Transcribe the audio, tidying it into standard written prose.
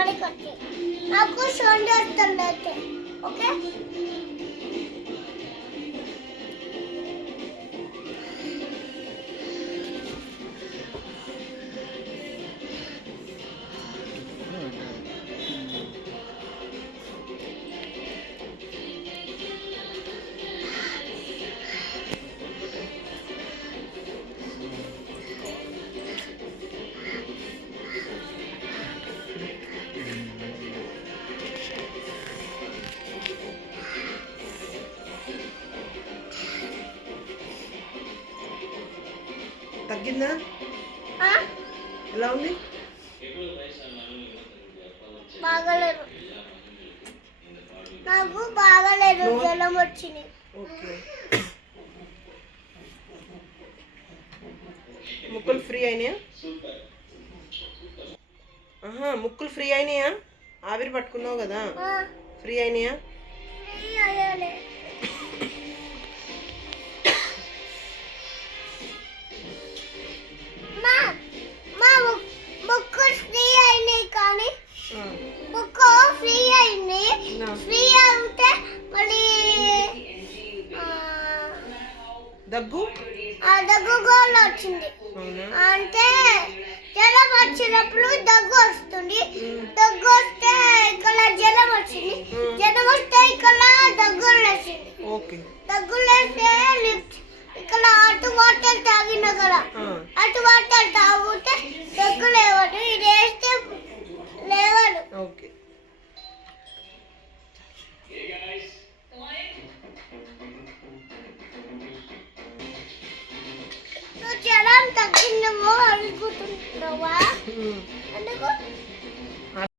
మళ్ళీ కొట్టి నాకు సౌండ్ వస్తుంది అయితే ఓకే తగ్గిందా ఎలా ఉంది బాగలేదు నాకు బాగలేదు జ్వరం వచ్చింది ఓకే ముక్కులు ఫ్రీ అయినాయా ముక్కులు ఫ్రీ అయినాయా ఆవిరి పట్టుకున్నావు కదా ఫ్రీ అయినాయా ముక్కు ఫ్రీ అయినాయి కానీ ముక్కు ఫ్రీ అయింది ఫ్రీ అవుతే మళ్ళీ దగ్గు దగ్గు కూడా వచ్చింది అంటే జ్వరం వచ్చినప్పుడు దగ్గు వస్తుంది దగ్గు వస్తే ఇక్కడ జ్వరం వచ్చింది జ్వరం వస్తే ఇక్కడ దగ్గు వచ్చింది దగ్గు లేస్తే ఇక్కడ అటు వాటర్ తాగిన కదా అటు వాటర్ తాగితే దగ్గు లేవదు ఇది వేస్తే లేవదు ఓకే నువ్వు జ్వరం తగ్గిందేమో అనుకుంటున్నావా ఎందుకు